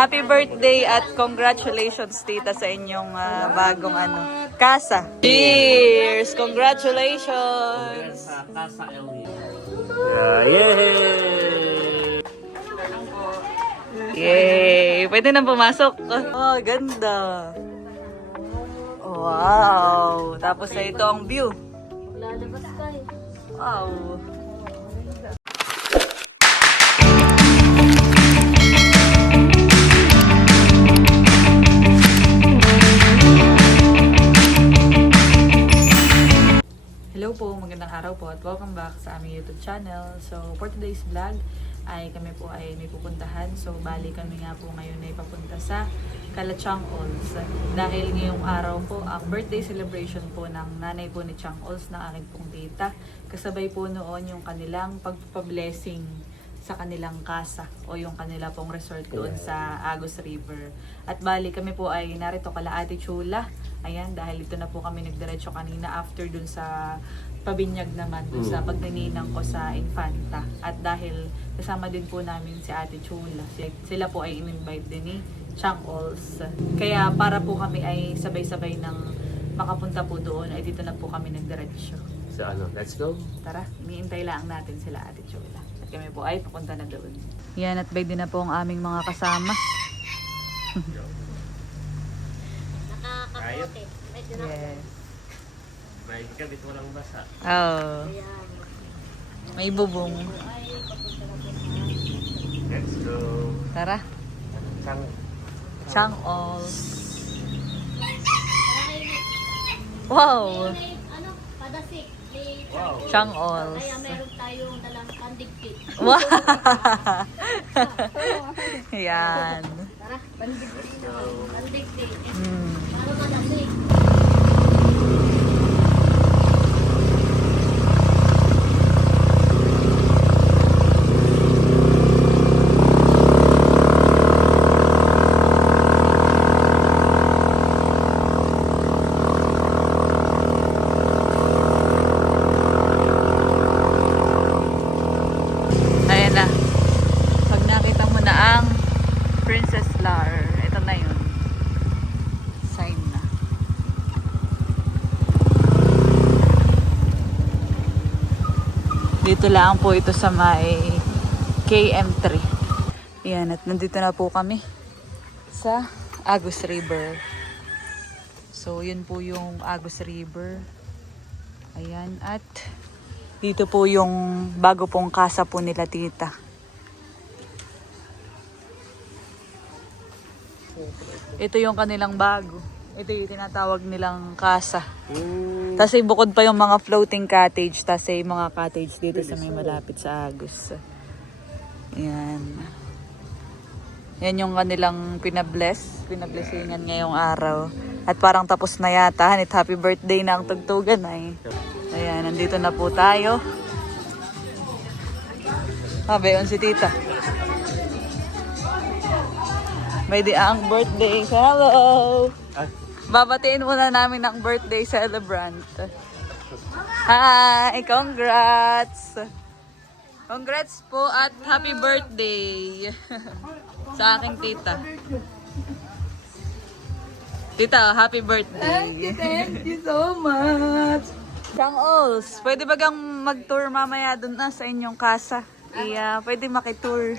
Happy birthday at congratulations, tita, sa inyong bagong casa. Cheers! Congratulations! Sa Casa Ellie. Yay! Yay! Pwede nang pumasok. Oh, ganda. Wow! Tapos na ito ang view. Lalabas tayo. Wow! Hello po, magandang araw po at welcome back sa aming YouTube channel. So, for today's vlog ay kami po ay may pupuntahan. So, bali kami nga po ngayon ay papunta sa Kalachang Alls. Dahil ngayong araw po, ang birthday celebration po ng nanay po ni Chang Alls na aking pong tita. Kasabay po noon yung kanilang pagpablessing sa kanilang casa o yung kanila pong resort doon sa Agus River. At bali kami po ay narito kala Ate Chula. Ayan, dahil ito na po kami nagdiretso kanina after dun sa pabinyag naman, dun sa pagnininang ko sa Infanta. At dahil kasama din po namin si Ate Chula, sila po ay in-invite din ni Chang Alls. Kaya para po kami ay sabay-sabay ng makapunta po doon, ay dito na po kami nagdiretso. So let's go. Tara, iniintay lang natin sila Ate Chula. At kami po ay papunta na doon. Yan, at bay din na po ang aming mga kasama. Nakakapote. Medyo na. Yes. May kabit walang basa. Oh. May bubong. Let's go. Tara. Chang. Chang Alls. Wow. Ano? Padasik. Wow. Chang Alls. Kaya meron tayong dalang pandigpit. Wow. Yan. Tara, pandigpit. Pandigpit. Hmm. Para madasik. Ayan na. Pag nakita mo na ang Princess Lar, ito na yun. Sign na. Dito lang po ito sa may KM3. Ayan, at nandito na po kami sa Agus River. So, yun po yung Agus River. Ayan, at dito po yung bago pong casa po nila tita. Ito yung kanilang bago. Ito yung tinatawag nilang casa. Tapos bukod pa yung mga floating cottage. Tapos yung mga cottage dito sa may malapit sa Agus. Ayan. Yan yung kanilang pinablessingan ngayong araw. At parang tapos na yata. At happy birthday na ang tugtugan ay. Ayan, nandito na po tayo. Bayon si tita. May di ang birthday. Hello! Babatiin muna namin ang birthday celebrant. Hi! Congrats! Congrats po at happy birthday sa aking tita. Tita, happy birthday. Thank you so much. Chang Alls, pwede ba gang mag-tour mamaya dun na sa inyong casa? Pwede makitour.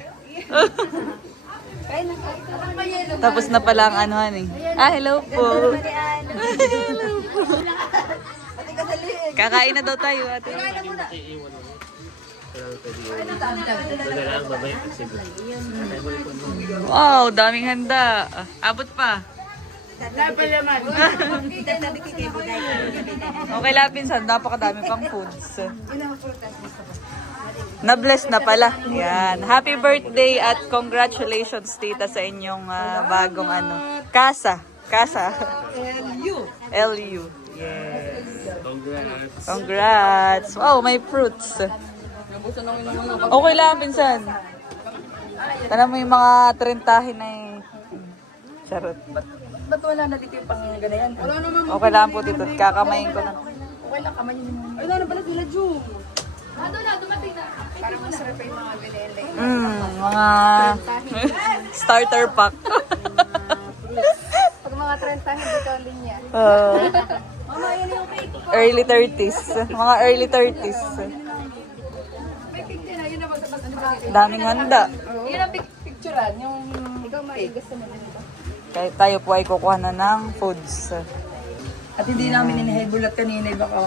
Tapos na pala ang anuhan eh. Hello po. Hello po. Kakain na daw tayo, ate. Wow, daming handa. Abot pa. Okay lang, pinsan. Napakadami pang foods. Na-bless na pala. Yan. Happy birthday at congratulations, tita, sa inyong bagong casa. Casa. LU. Yes. Congrats. Wow, may fruits. Okay lang, pinsan. Tanong mo yung mga trentahin na eh. Charot. Ba't wala na dito yung pang ganayan? Wala naman. Okay lang po, tito. Kakamayin ko na. Okay lang, kamay yun. Ay, wala na pala sila, June. Parang masarap yung mga binili. Mga starter pack. Pag mga 30, hindi to linya. Mama, yan yung cake. Early 30s. Mga early 30s. May picture na, yun na magsapas. Daming handa. Yun ang picturean, yung Ikaw, gusto mo din ito. Kaya tayo po ay kukuha na ng foods. at hindi namin inihebulat kanina, baka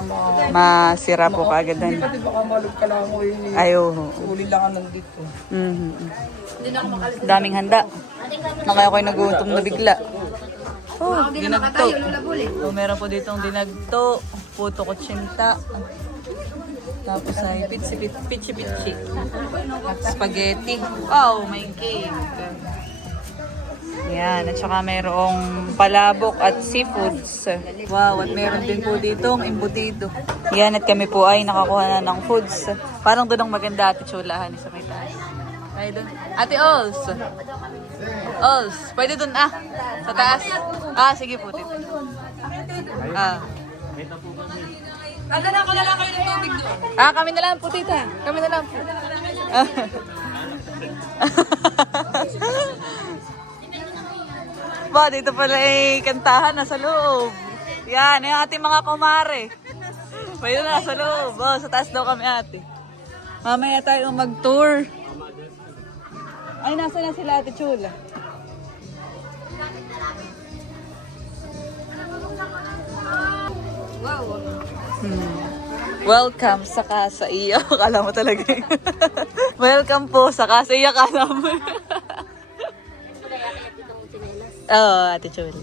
Masira po kagad. hindi pati baka malog ka lang ko yun. Ay, oo. Uli lang ka nandito. Daming handa. Na kaya ako'y nagutom na bigla. Oh, dinagto. Oh, meron po ditong dinagto, puto kutsinta. Tapos ay pichi. Spaghetti. Oh, may cake. Yan, at saka mayroong palabok at seafoods. Wow, at meron din po ditong imbutido. Yan, at kami po ay nakakuha na ng foods. Parang doon ang maganda, Ate Chulahan sa may taas. Ay, doon. Ate Ols! Ols, pwede doon sa taas. Sige po, tito. Ko na lang kayo ng tubig doon. Kami na lang po, tita. Kami na lang po. Ba, dito pala kantahan na sa loob. Yan, yung ating mga kumare. Pwede na sa loob. Oh, sa taas daw kami, ate. Mamaya tayo mag-tour. Ay, nasa na sila, Ate Chula? Welcome sa Casa Iya. Akala mo talaga yun. Welcome po sa Casa Iya. Akala mo. Oo, Ate Chula.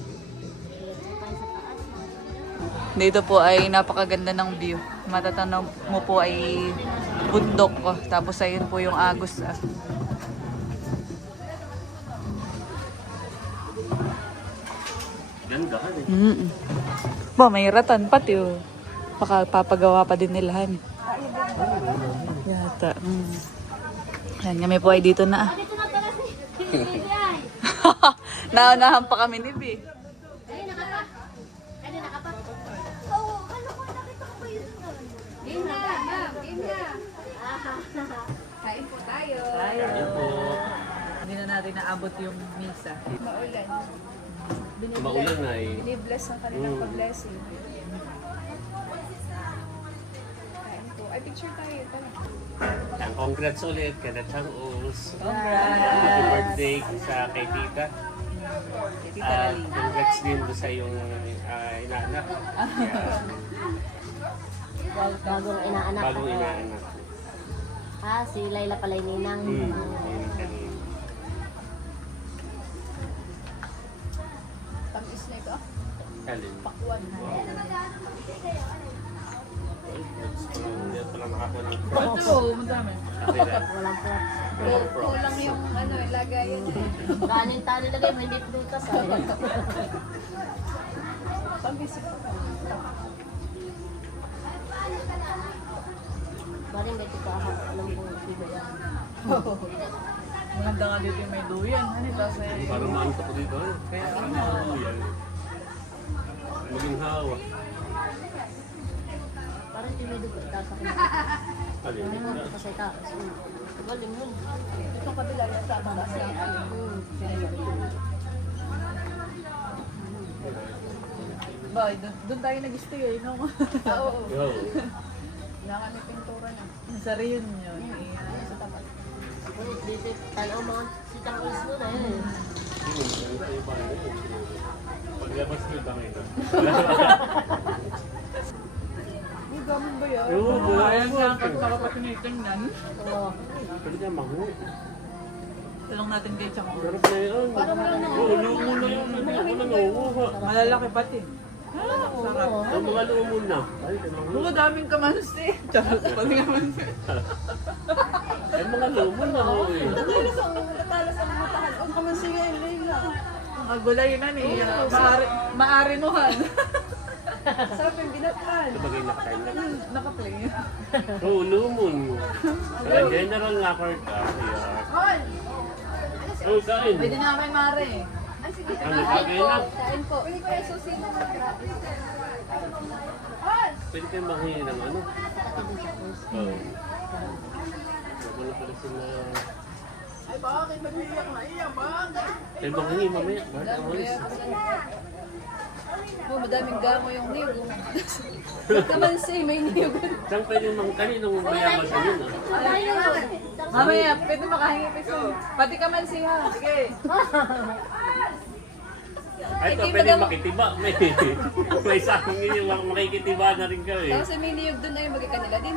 Dito po ay napakaganda ng view. Matatanaw mo po ay bundok. Tapos ayun po yung Agos. Ganda ka eh. Ba, may ratan pati oh. Baka papagawa pa din nila. Yata. Yan, kami po ay dito na. Naunahan pa kami ni B. Game na, ma'am. Game na. Kain po tayo. Ayun po. Hindi na natin naabot yung misa. Maulan. Maulan na eh. Binibless ang kanilang pag-blessing. Kain po. Ay, picture tayo. Tara. Yan, congrats ulit kay Chang Ols. Congrats! Happy birthday sa kay Tita. Tita Lali. Congrats din doon sa iyong inaanak. Bagong inaanak. Bagong inaanak. Si Laila pala yung ninang. Ayun kanina. Tamis na ito. Alin? Pakwan. Hindi pala nakakuha ng Ito, madami. Walang po. Kulang yung lagayan. Kanin tayo lagay, may may prutas. Tamis. Baring dito ka, alam ko, iba yan. Maganda nga dito yung may duyan. Ano ito? Parang maantok ko dito. Kaya yan. Maging hawa. Parang hindi may dugot, tasakin. Alin? Kasi ka, galing yun. Itong kabila na sa taas. Ba, doon tayo nag-stay eh. No? Oo. Yo. Kailangan may pintura na. Sa reunion. Sa tapat. Dito, tanaw mga sitang ulis mo na yun. Paglabas ko ba ngayon? May gamon ba yan? Oo, buhay Ayan po. nga, pag makapatinitingnan. Oo. Pwede niya mahu. Talong natin kay Chang. Sarap na yun. Oo, lumo na yun. Hindi ako na nauuha. Malalaki pati. Sarap. Ang mga lumo na. Ay, ang mga Mga daming kamansi. Charot pag kamansi. Ay, mga lumo na ho eh. Natalas ang matahan. Ang kamansi ngayon, Leila. Magulay na ni. Maari mo han. Sarap yung binatan. Sabagay nakakain na. Nakaplay. Oo, lumon. Ang general na karta. Oo, kain. Pwede na kami mare. Ano, bagay na. Kain po. Pwede ko yung susi mo. Grabe. Pwede kayo makahingi ng ano? Oo. Wala pala sila... Ay, bakit nag-iiyak na iyak? Bakit? Ay, makahingi mamaya. Bakit ang walis? Oh, madaming damo yung niyog. Naman say, may niyog. Saan pwede mang kaninong mayaman sa yun? Mamaya, pwede makahingi piso. Pati ka man siya. Sige. Ay, ito pwede makitiba. May sakong yun, makikitiba na rin ka eh. Tapos may niyog doon ay magkakanila din.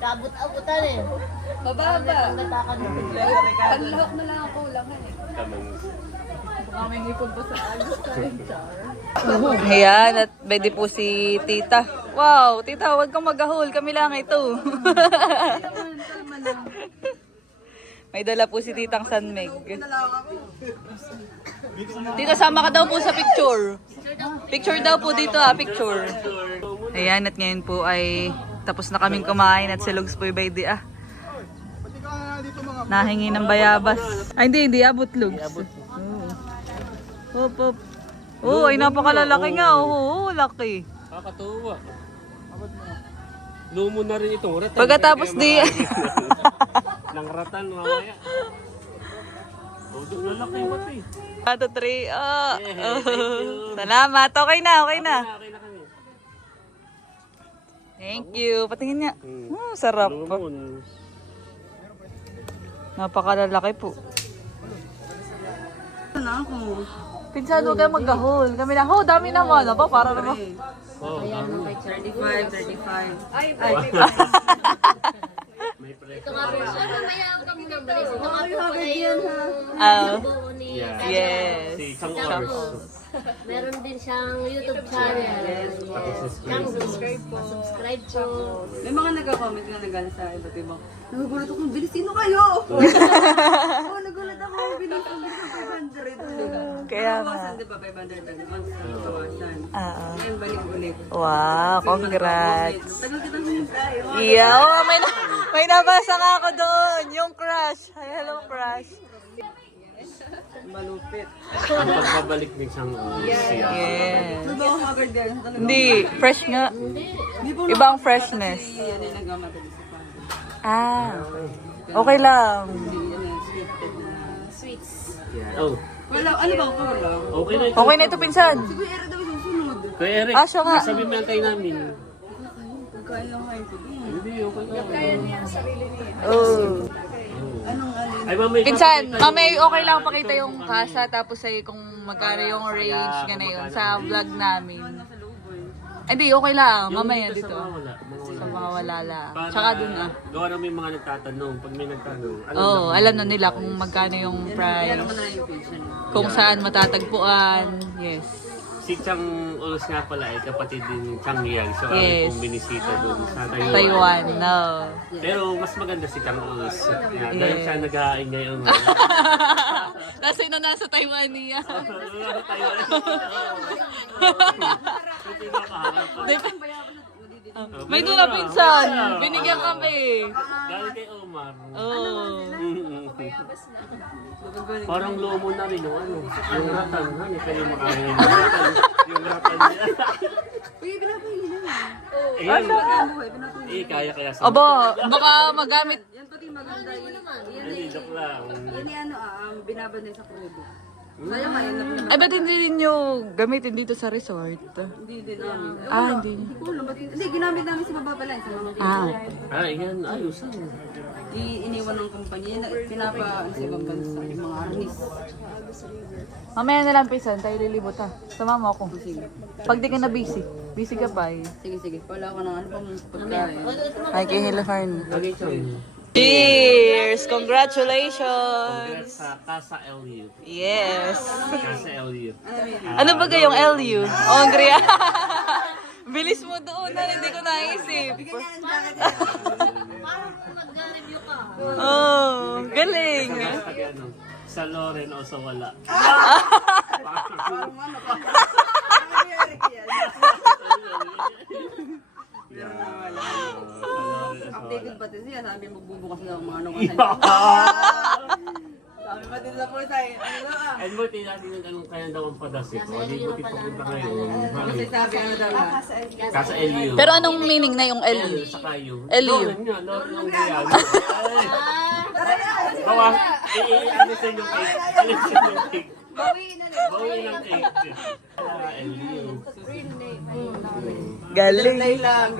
Kabut-abutan eh. Mababa. Natakan mo. Panlahok na lang ang kulangan eh. Kamang... Kaming ipon pa sa agos tayo, Ayan, at pwede po si tita. Wow, tita, huwag kang mag-ahol. Kami lang ito. May dala po si titang Sanmeg. Tita, sama ka daw po sa picture. Picture daw po dito picture. Ayan, at ngayon po ay tapos na kaming kumain at si Lugs po by the nahingi ng bayabas. Ay, hindi, abot Lugs. Hop, hop. Oh, ay napakalalaki nga. Oo, laki. Kakatuwa. Lumo na rin itong ratan. Pagkatapos di... Nang ratan, mamaya. Oh, doon lalaki mo ito eh. 1, 2, 3. Oh. Thank you. Salamat. Okay na, okay na. Okay na kami. Thank you. Patingin niya. Sarap. Lumon. Napakalalaki po. Pinsan, huwag kayo mag-ahol. Kami na, dami naman. Apa, para naman. Oh, dami. 35, 35. Ay, May pre. Ito nga po siya. Mamaya ang kami ng balis. Ito nga po pala yung buo ni... Yeah. Yes. Si Chang Ors. Meron din siyang YouTube channel. Pati sa Chang, screen. subscribe po. May mga nagka-comment na nagana sa iba't ibang. Nagugulat ako, bilis, sino kayo? Oo, nagulat ako, bilis ang 500. Kaya nga. Bawasan, di ba, 500 ang months ang bawasan. Ngayon, balik-ulit. Wow, congrats. Tagal kitang hinintay. Yeah, oh, may nabasa nga ako doon. Yung crush. Hi, hello crush. Malupit. Ang pagbabalik ni Chang Ors. Yes. Ano ba akong agad guys? Talaga. Hindi, fresh nga. Hindi po Ibang freshness. Kasi yan ay nagmamadali sa pan. Okay lang. Hindi yan ay scripted na. sweets. Oh, Wala, ano ba ako wala? okay na ito. Okay na ito, pinsan. Siguro era daw susunod. Kuya Eric, Ah, siya nga. sabi mo yan tayo namin. Pagkain lang kayo po. Hindi, okay na. Oh. Anong alin? Ay, mamay. Pinsan, mamay okay lang pakita yung kasa tapos ay kung magkano yung range ganayon sa vlog namin. Hindi, okay lang. Mamaya dito. Sa mga wala lang. Tsaka dun Gawa namin yung mga nagtatanong. Pag may nagtanong, Oo, alam na nila kung magkano yung price. Ano na yung page niya? Kung saan matatagpuan. Yes. Si Chang Ors nga pala ay kapatid din ni Chang Yang. So, Yes. kung binisita doon sa Taiwan. Taiwan, no. Pero mas maganda si Chang Ors. Yeah, dahil Yes. siya nag-hain ngayon. Kasi na nasa Taiwan niya. Taiwan. May doon na pinsan. Binigyan kami. Galing kay Omar. Oh. Parang lomo na rin yung ano. Yung ratan. Hani, pwede makain yung ratan. Yung ratan niya. Uy, pinapahili na. Ayan. Buhay, pinapahili. Eh, kaya sa... Aba, baka magamit. Yan pati maganda yun. Yan Hindi, joke lang. ay ano binabad na sa krudo. Sayang nga, yan naman. Ay, ba't hindi ninyo gamitin dito sa resort? Hindi din namin. Hindi. Hindi ko alam, hindi, ginamit namin sa baba pala, sa mga Ah, yan. Ayos. iniwan ng kumpanya, pinapa sa ibang bansa, yung mga arnis. Mamaya na lang pinsan, tayo lilibot ha. Sama mo ako. Sige, Pag di ka na busy. Busy ka pa eh. sige. Wala ko ng ano pang pagkain. Hi kay Hello Farn. Lagi Chang. Cheers! Congratulations! Congrats sa Casa LU. Yes! Casa LU. Ano ba kayong LU? Hungry Bilis mo doon na, hindi ko naisip. Mag-review ka. Oh, galing. Ano, sa Loren o sa wala. Updated pati siya, sabi magbubukas daw ang mga ano. Kami pa din sa Pursay. Ano na ah? And mo, tinatin anong kaya daw ang padasik. O, di buti papunta ngayon. Kasi sabi ano daw na. Kasa LU. Pero anong meaning na yung L? L, saka U. LU. Loren nga, Loren ang gayag. Bawa, ano sa inyong cake? Ano sa inyong cake? Bawiin ang cake. LU. Galing. lang.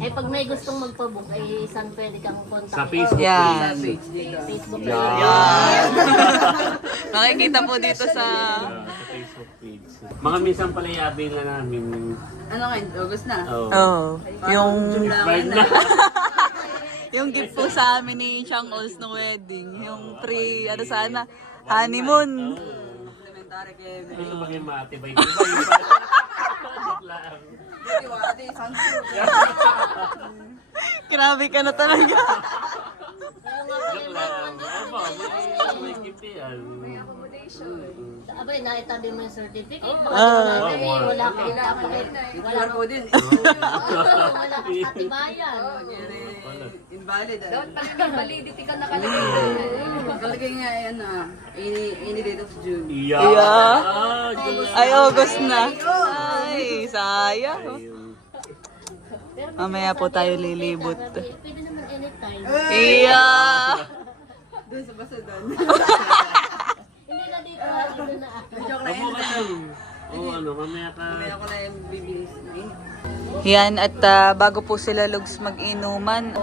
Eh, pag may gustong magpabook, eh, saan pwede kang contact? Sa Facebook Yan. page. Facebook Yan. Nakikita po dito sa... Sa Facebook page. Mga minsan pala yabi na namin. Ano ngayon? August na. Oh, yung... Expired na. Yung gift po sa amin ni Chang Ols no wedding. Yung pre, ano sana, honeymoon. Elementary kayo. Ito ba yung matibay-tibay? Joke lang. Ate, sunset. Grabe ka na talaga. Joke lang. Ano ba? May gift yan. Abay, naitabi mo yung certificate. Baka Ah. wala kang dapat. Wala QR po din. wala kang katibayan. Invalid. Dapat pala may validity ka nakalagay. Talagay nga yan ah. Any date of June. Yeah. Yeah. Ah, July. Ay, August na. Ay, sayang. Mamaya po tayo lilibot. Pwede naman anytime. Iya. Doon sa basa doon. Hindi na dito, dito na. Joke lang. Abo ka lang. Oo, ano, mamaya ka. Kaya ako na yung bibis. Yan, at bago po sila lugs mag-inuman,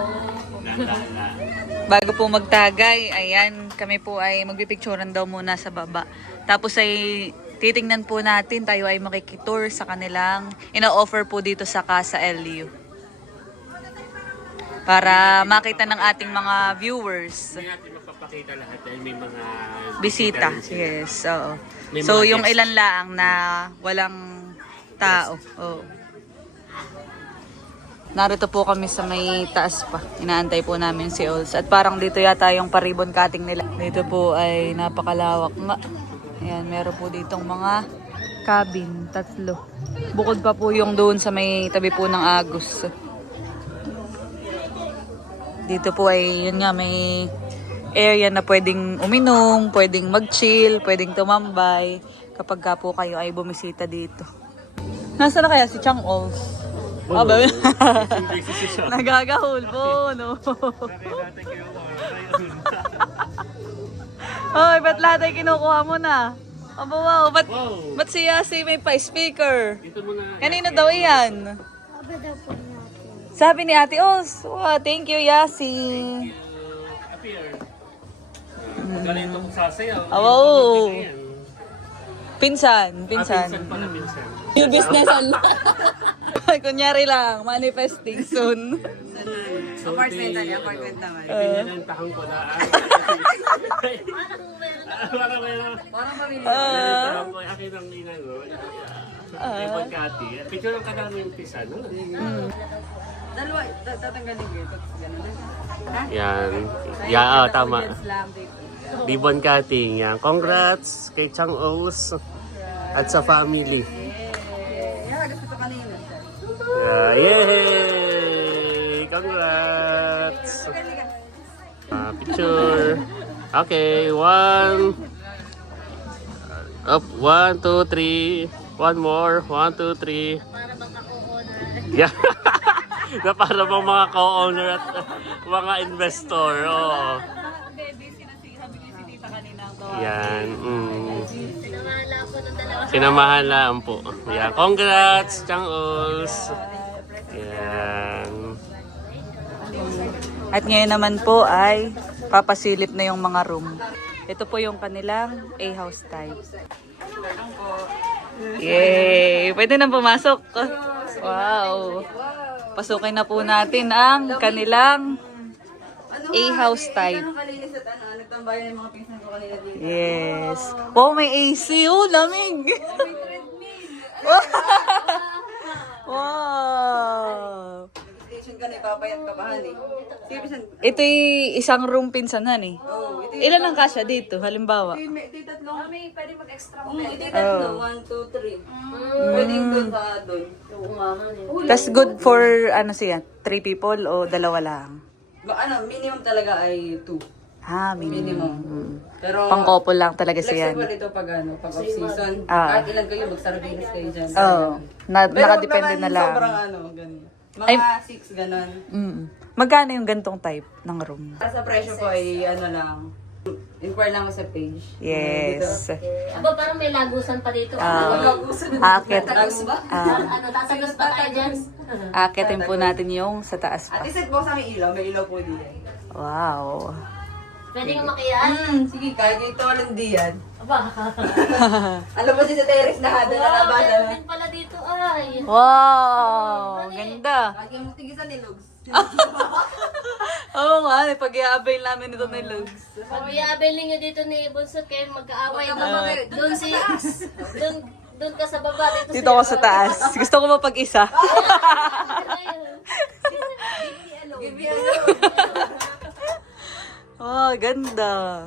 bago po magtagay, ayan, kami po ay magpipicturan daw muna sa baba. Tapos ay titingnan po natin, tayo ay makikitour sa kanilang ina-offer po dito sa Casa LU. Para makita ng ating mga viewers. Hindi natin magpapakita lahat dahil may mga Bisita, rin sila. yes, oo. May So, mga yung guests. ilan laang na walang tao. Oo. Narito po kami sa may taas pa. Inaantay po namin si Ols. At parang dito yata yung paribon cutting nila. Dito po ay napakalawak nga. Ayan, meron po ditong mga cabin, 3. Bukod pa po yung doon sa may tabi po ng Agus. Dito po ay, yun nga, may area na pwedeng uminom, pwedeng mag-chill, pwedeng tumambay kapag ka po kayo ay bumisita dito. Nasaan na kaya si Chang Ols? Ah, ba? Nagagahol po, no? Hoy, ba't lahat ay kinukuha mo na? Aba, wow. Ba't si Yasi may pa-speaker? Dito muna. Kanino daw yan? Sabi ni Ate Ols. Wow, thank you, Yasi. Appear. Galing ito kung sasayaw. Oh. Ayan. Pinsan. Pinsan pala, pinsan. New businessan. Kunyari lang, manifesting soon. So, Apartment na niya, apartment naman. Pinanantahan ko na. Parang meron. Parang pamilya. Pinanantahan ko. Akin ang inano. Ibon kati. Picture lang ka namin yung pisa, no? Dalawa, tatanggalin ko ito. Ganun din. Ha? Yan. Yeah, tama. Slam dito. Ribbon cutting. Yan. Congrats kay Chang Ols at sa family. Yeah, gusto ko kanina. Yay! Congrats! Picture. Okay, 1. Up, 1, 2, 3. One more. 1, 2, 3. Para bang ako-owner. Yeah. Na para bang mga co-owner at mga investor. Oh. Yan. Sinamahala po ng dalawa. Sinamahan lang po. Yeah. Congrats, Chang Ols. Yan. At ngayon naman po ay papasilip na yung mga room. Ito po yung kanilang A-house type. Yay! Pwede na pumasok. Wow! Pasukin na po natin ang kanilang A-house type. Kalinis at nagtambayan yung mga pinsan ko kanina dito. Yes. Wow, may AC. Oh, lamig. Wow. Station ka na, ipapayat ka pa, honey. Ito'y isang room pinsanan eh. Ilan ang kasya dito, halimbawa? May pwede mag-extra mo. Oh. 1, 2, 3. Pwedeng doon sa doon. Oo nga man eh. Tas good for, ano siya, 3 people o dalawa lang? Minimum talaga ay 2. Ha, minimum. Pero Pang-couple lang talaga siya. flexible ito pag pag off-season. Ah. Kahit ilan kayo, mag-sardinas kayo dyan. Oo. Pero Nakadepende wag na naman lang. Sobrang ganun. Ay. Mga 6, ganun. Magkano yung gantong type ng room? Para sa presyo po ay lang. Inquire lang mo sa page. Yes. Aba, parang may lagusan pa dito. Akit. Tatagos pa tayo dyan. Akitin po natin yung sa taas At pa. iset box may ilaw. May ilaw po dito. Wow. Pwede nga makiyaan. Sige, kahit ito walang diyan. Aba, Alam mo si sa terrace na hada na wow, labas. meron din pala dito ay. Wow! Ganda. Kahit yung tigisan ni Lugs. Oo nga, pag-i-avail namin ito ni Lugs. Pag i-avail ninyo dito ni Bunsot kayo magkaaway. Doon si... Doon ka sa baba. Dito ako sa taas. Gusto ko mapag-isa. Give me a Oh, ganda.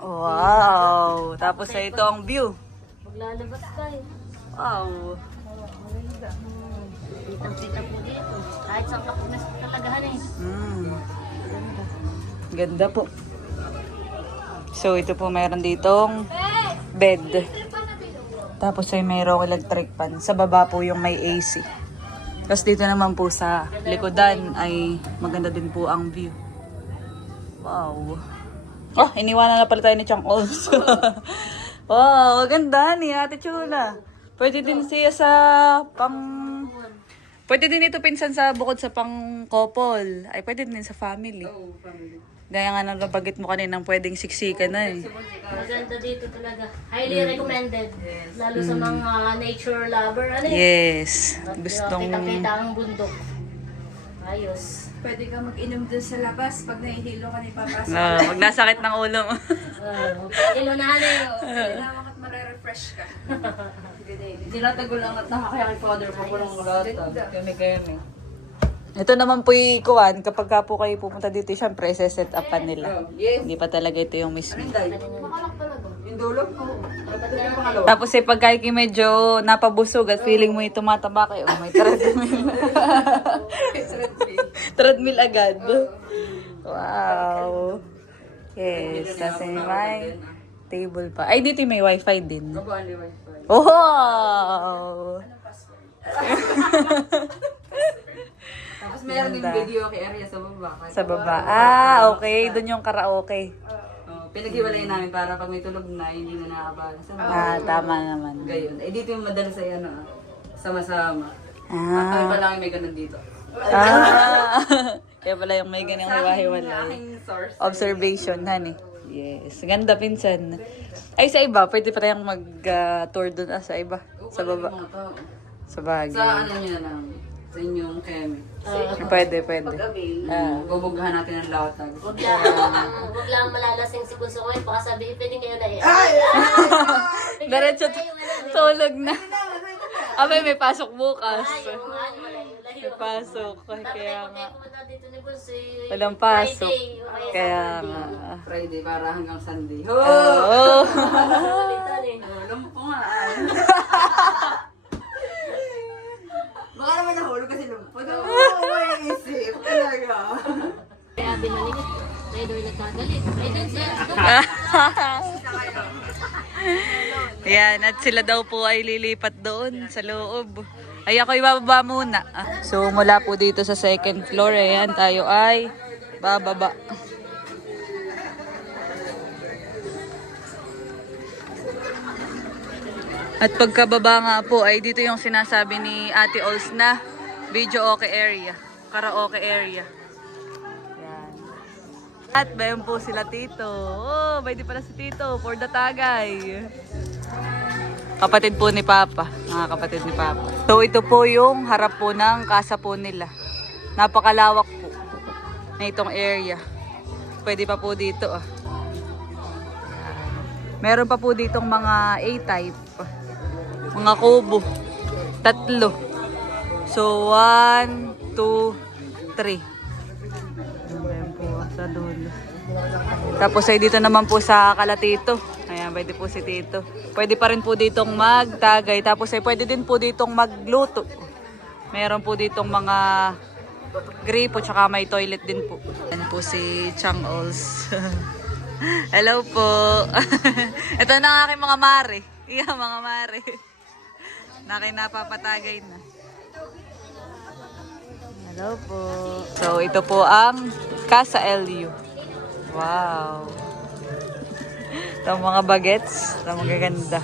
Wow. Tapos ay ito ang view. Maglalabas tayo. Wow. Kitang-kita po dito. Kahit sa kapunas talagahan eh. Ganda po. So, ito po mayroon ditong bed. Tapos ay mayroong electric fan. Sa baba po yung may AC. Tapos dito naman po sa likodan ay maganda din po ang view. Wow. Oh, iniwanan na pala tayo ni Chang Ols. Wow, ganda ni Ate Chula. Pwede din siya sa Pwede din ito pinsan sa bukod sa pang couple. Ay, pwede din sa family. Gaya nga nabagit mo kaninang pwedeng siksikan na eh. Maganda dito talaga. Highly recommended. Lalo sa mga nature lover. Ano eh? Yes. Gustong... Kita-kita ang bundok. Ayos. Pwede ka mag-inom dun sa labas pag nahihilo ka ni Papa. Pag nasakit ng ulo mo. Ilunahan eh. Kailangan ka at marerefresh ka. Tinatagol lang at nakakaya kay father po po ng lata. Kami. Ito naman po ikuan, kapag ka po kayo pupunta dito, syempre, set up pa nila. Yes. Hindi pa talaga ito yung mismo. Yung dulo po. Yung pangalawa. Tapos eh, pag kayo medyo napabusog at feeling mo yung tumataba kayo, may treadmill. Treadmill agad. Wow. Yes, kasi may table pa. Ay, dito may wifi din. Kabali wifi. Wow! Tapos meron din video kay area sa baba. Sa baba. Ah, okay. Doon yung karaoke. Pinaghiwalay namin para pag may tulog na, hindi na nakabala. Ah, tama naman. Gayon. Eh dito yung madalas ay sama-sama. Ah. Kami pa lang may ganun dito. Ah. Kaya pala yung may ganyang Yung hiwa-hiwalay. aking source. Observation, honey. Yes. Ganda, pinsan. Ay, sa iba, pwede pa tayong mag-tour doon sa iba. Sa baba. Mga tao. Sa bagay. Sa ano nyo na lang. Sa inyong kemi. Pwede. Bubughan natin ang latag. Huwag lang malalasing si Bunso ko. Baka sabihin, pwede kayo na eh. Diretso tulog na. Abay, may pasok bukas. Ay, yung malayo-layo. May pasok. Kaya nga. Pumunta dito ni Bunso. Walang pasok. Friday. Kaya nga. Friday para hanggang Sunday. Oo. Balitan eh. Alam mo nga. Baka naman nahulog kasi lumpot. Oo, may isip. Talaga. Kaya binalik. May doon nagkagalit. May doon siya. Yan, at sila daw po ay lilipat doon sa loob. Ay, ako ibababa muna. So, mula po dito sa second floor, ayan, tayo ay bababa. At pagkababa nga po, ay dito yung sinasabi ni Ate Ols na video okay area, karaoke area. Yan. At bayan po sila Tito. Oh, may di pala si Tito for the tagay. Kapatid po ni Papa, mga kapatid ni Papa. So ito po yung harap po ng kasa po nila. Napakalawak po na itong area. Pwede pa po dito ah. Meron pa po ditong mga A-type. Mga kubo. 3. So 1, 2, 3. sa dulo. Tapos ay dito naman po sa Kalatito. Ayan, pwede po si Tito. Pwede pa rin po ditong magtagay. Tapos ay pwede din po ditong magluto. Meron po ditong mga gripo, tsaka may toilet din po. Ayan po si Chang Ols. Hello po. Ito na ang aking mga mare. Iya, mga mare. Napapatagay na. Hello po. So, ito po ang Casa LU. Wow. Itong mga bagets. Itong magaganda.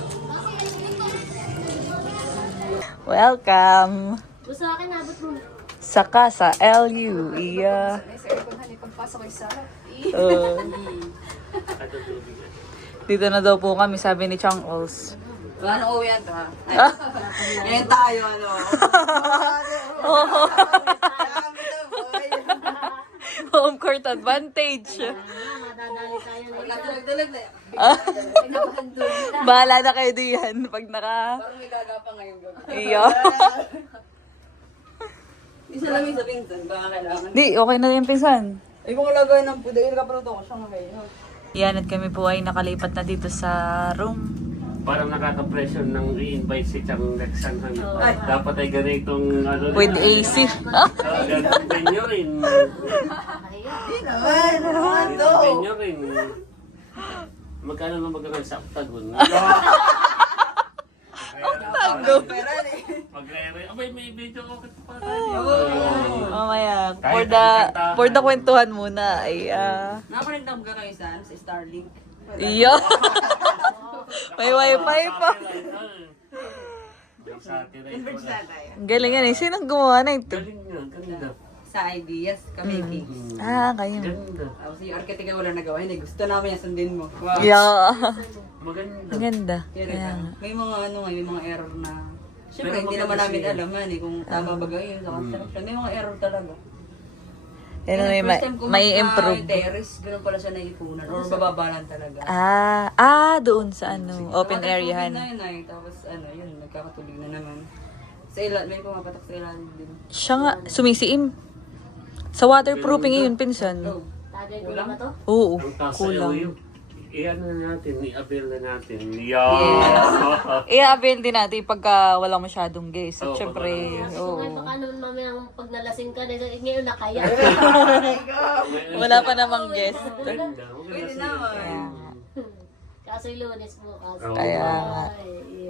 Welcome. Gusto akin, abot mo. Sa Casa LU. Iya. Dito na daw po kami, sabi ni Chang Ols. Ano uwi yan to ha? Ngayon tayo, ano? Home court advantage. Madadali tayo na ito. Nagdalag na yan. Bahala na kayo diyan pag naka... Parang may gagapa ngayong gabi. Iyo. Isa lang yung sa pinsan, baka kailangan. Di, okay na yung pinsan. Ay, kung lagay ng puda, yung kapaluto ko siya ngayon. Yan, at kami po ay nakalipat na dito sa room. Parang nakaka-pressure ng i-invite si Chang next time. Dapat ay ganitong ano. With AC. Ganyo rin. Ganyo rin. Magkano nang magkakaroon sa Octagon? Octagon? Magre-re. Abay, may video ko pa Mamaya, Kahit for the kwentuhan muna ay Nakakonectam ka kayo sa Starlink. iyo. May wifi pa. Converge na tayo. Ang galing yan eh. Sinong gumawa na ito? Galing nga, ganda. Sa ideas, ka-making. Kayo. Ganda. Tapos yung architect wala nagawa, hindi gusto namin yan, sundin mo. Wow. Yeah. Maganda. Ang ganda. Kaya Kaya nga. may mga ano nga, may mga error na siyempre Pero hindi naman maganda namin siya. alam eh kung tama ba gawin sa construction. May mga error talaga. Yan Kaya may, first time ko may improve. terrace, ganun pala siya naipunan or bababalan talaga. Doon sa ano, open area. Nakatulog na yun ay, tapos ano, yun, nagkakatulig na naman. Sa ilan, may pumapatak sa ilan din. Siya nga, sumisiim. Sa waterproofing yun, pinsan. Oh, Tagay ko na ba to? Oo, Ang taas sa kulang. LU. I-ano na natin, i-avail na natin. Yeah. I-avail din natin pagka walang masyadong guests. At Oo, syempre, So ngayon baka naman mamayang pag nalasing ka, ngayon na kaya. wala pa namang guest. pwede naman. Kaso yung Lunes bukas. Kaya nga.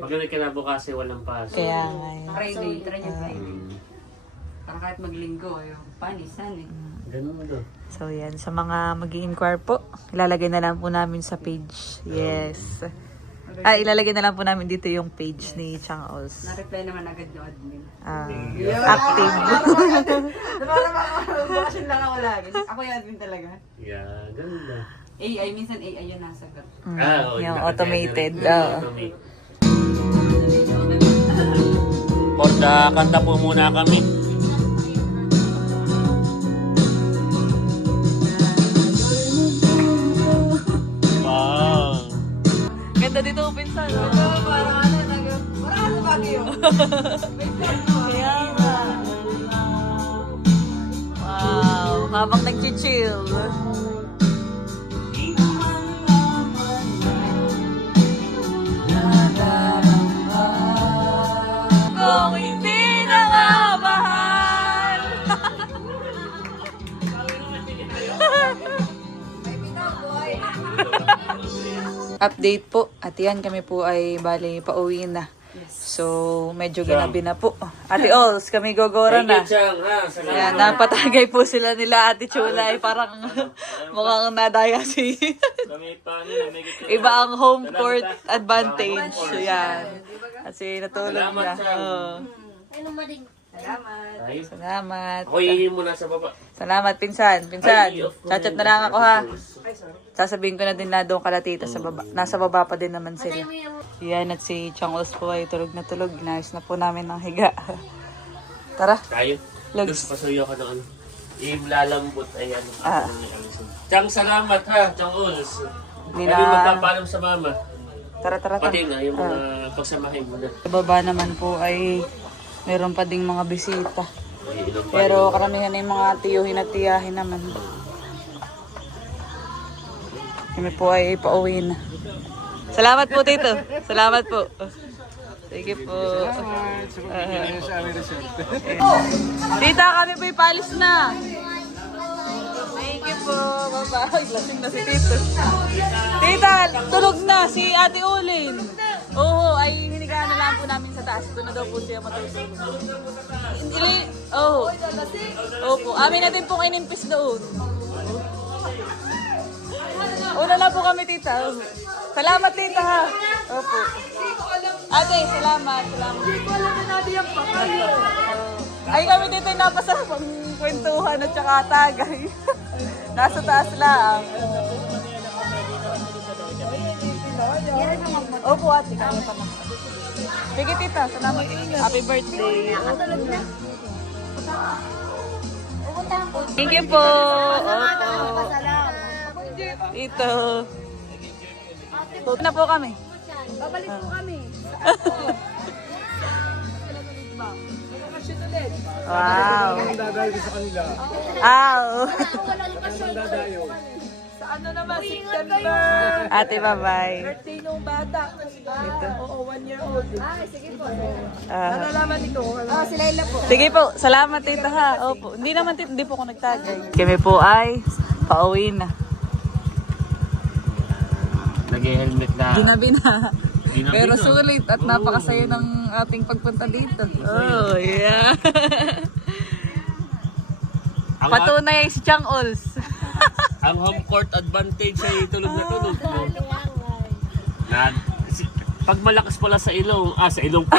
Maganda kinabukasan, walang pasok. Kaya nga. Friday, try niyo Friday. Para kahit maglinggo, yung panisan eh. Ganun daw. So yan, sa mga mag-i-inquire po, ilalagay na lang po namin sa page. Yes. Ilalagay na lang po namin dito yung page ni Chang Ols. Na-reply naman agad yung admin. Active. Bakasyon lang ako lagi. Ako yung admin talaga. Yeah, ganda. AI, minsan AI yung nasagot. Oo, Yung naka-generate. automated. Oo. Automate. Kanta po muna kami. Wow. Ganda dito, pinsan. Parang ano bagay yun. Kaya nga. Wow, habang nag-chill. Kung hindi na nga mahal. Update po. At yan, kami po ay bali pauwi na. So, medyo ginabi na po. Ate Ols, kami gogora na. Chang, ha? Ayan, napatagay po sila nila Ate Chula. Parang mukhang nadaya si... Kami pa, Iba ang home court advantage. Yan. Kasi natulog Salamat, na. Chang. Oo. Ayun madig. Ayos. Salamat. Ako ihihin mo na sa baba. Salamat, pinsan. Pinsan, Ay, of course. chat na lang ako ha. Sasabihin ko na din na doon Kalatito sa baba. Nasa baba pa din naman sila. Patay mo yung Yan, at si Chang Ols po ay tulog na tulog. Inayos na po namin ng higa. Tara. Tayo. Lugs. Lugs, pasuyo ka doon. Ilalambot, ayan. Ah. Chang, salamat ha, Chang Ols. Hindi Kami na- magpapaalam sa mama. Tara, tara, tara. Pati na, yung mga pagsamahin mo na. Sa baba naman po ay meron pa ding mga bisita. Iinom pa Pero rin. karamihan na yung mga tiyuhin at tiyahin naman. Kami po ay pauwi na. Salamat po, Tito. Salamat po. Sige po. Tita, kami po ipalis na. Thank you po. Bye-bye. Lasing na si Tito. Tita, tulog na si Ate Ulin. Oo, ay hinigaan na lang po namin sa taas. Doon na daw po siya matulog. Oo. Opo. Amin natin pong inimpis doon. Una na po kami, Tita. Salamat, Tita, ha. Opo. Ate, salamat. Hindi ko alam na natin yung pangalan. Ay, kami dito yung napasarapang kwentuhan at saka tagay. Nasa taas lang. Opo, ate. Kaya pa naman. Sige, Tita. Salamat. Happy birthday. Thank you po. Opo. Ito. Na po kami. Babalik po kami. Wow. Wow. Sa ano naman, September. Ate, bye-bye. Birthday nung bata. Oo, 1 year old. Ay, sige po. Ah. Nalalaman nito. Si Layla po. Sige po, salamat Tita ha. Opo. Hindi naman Tita, hindi po ako nagtagay. Kami po ay pauwi na. Nag-helmet na. Ginabi na. Ginabi Pero na. sulit at napakasaya ng ating pagpunta dito. Oh, yeah. Ang, Patunay ay si Chang Ols. ang home court advantage ay tulog na tulog. Pag malakas pala sa ilong, sa ilong pa.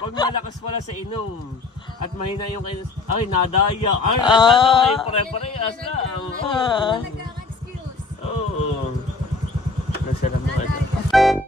Pag malakas pala sa ilong at mahina yung ay nadaya. Ay, pare-parehas na. Ah. Oo. Nasarap mo ito.